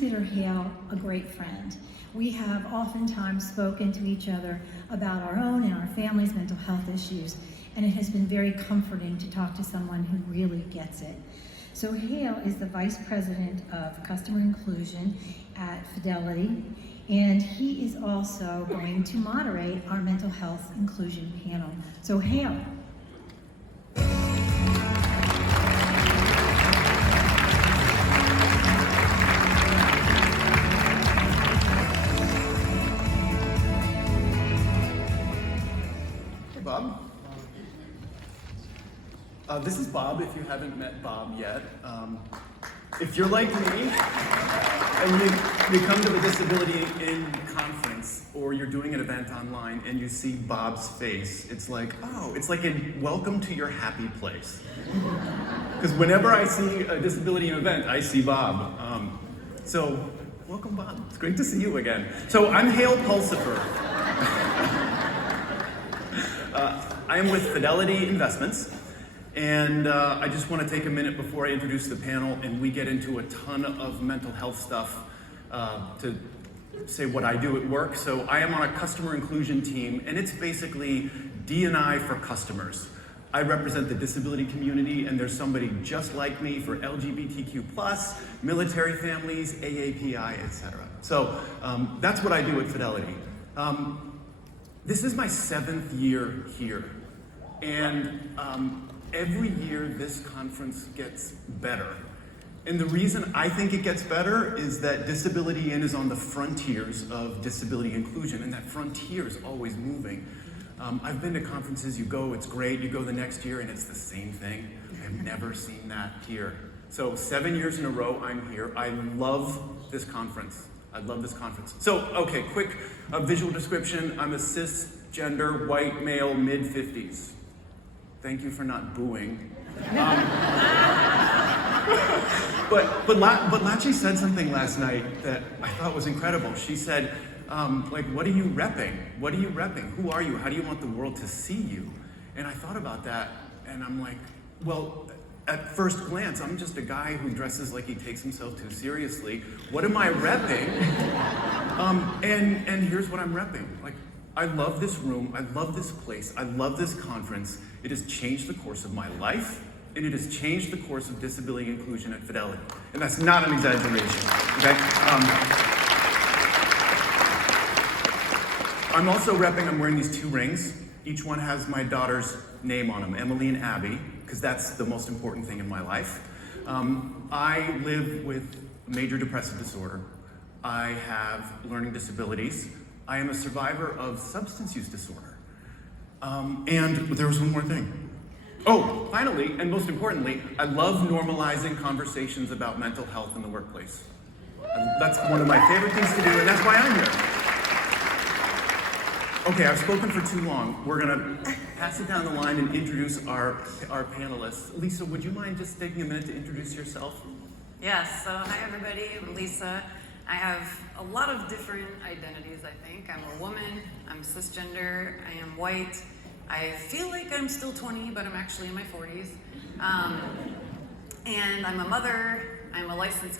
consider Hale a great friend. We have oftentimes spoken to each other about our own and our family's mental health issues, and it has been very comforting to talk to someone who really gets it. So Hale is the Vice President of Customer Inclusion at Fidelity, and he is also going to moderate our mental health inclusion panel. So Hale. Bob. This is Bob, if you haven't met Bob yet. If you're like me, and you come to the Disability In conference, or you're doing an event online, and you see Bob's face, it's like, oh, it's like a welcome to your happy place. Because whenever I see a Disability In event, I see Bob. So, welcome, Bob. It's great to see you again. So, I'm Hale Pulsifer. I am with Fidelity Investments, and I just want to take a minute before I introduce the panel and we get into a ton of mental health stuff to say what I do at work. So I am on a customer inclusion team, and it's basically D&I for customers. I represent the disability community, and there's somebody just like me for LGBTQ+, military families, AAPI, etc. So that's what I do at Fidelity. This is my 7th year here, and every year this conference gets better. And the reason I think it gets better is that Disability In is on the frontiers of disability inclusion, and that frontier is always moving. I've been to conferences, you go, it's great, you go the next year, and it's the same thing. I've never seen that here. So 7 years in a row I'm here. I love this conference. I love this conference. So, okay, quick visual description. I'm a cisgender, white male, mid-50s. Thank you for not booing. But Lachi said something last night that I thought was incredible. She said, what are you repping? What are you repping? Who are you? How do you want the world to see you? And I thought about that, and I'm like, well, at first glance, I'm just a guy who dresses like he takes himself too seriously. What am I repping? And here's what I'm repping. Like, I love this room, I love this place, I love this conference. It has changed the course of my life, and it has changed the course of disability inclusion at Fidelity. And that's not an exaggeration, okay? I'm also repping, I'm wearing these 2 rings. Each one has my daughter's name on them, Emily and Abby, because that's the most important thing in my life. I live with major depressive disorder. I have learning disabilities. I am a survivor of substance use disorder. And there was one more thing. Oh, finally, and most importantly, I love normalizing conversations about mental health in the workplace. That's one of my favorite things to do, and that's why I'm here. Okay, I've spoken for too long. We're gonna pass it down the line and introduce our panelists. Lisa, would you mind just taking a minute to introduce yourself? Yes, so hi everybody, I'm Lisa. I have a lot of different identities, I think. I'm a woman, I'm cisgender, I am white. I feel like I'm still 20, but I'm actually in my 40s. And I'm a mother, I'm a licensed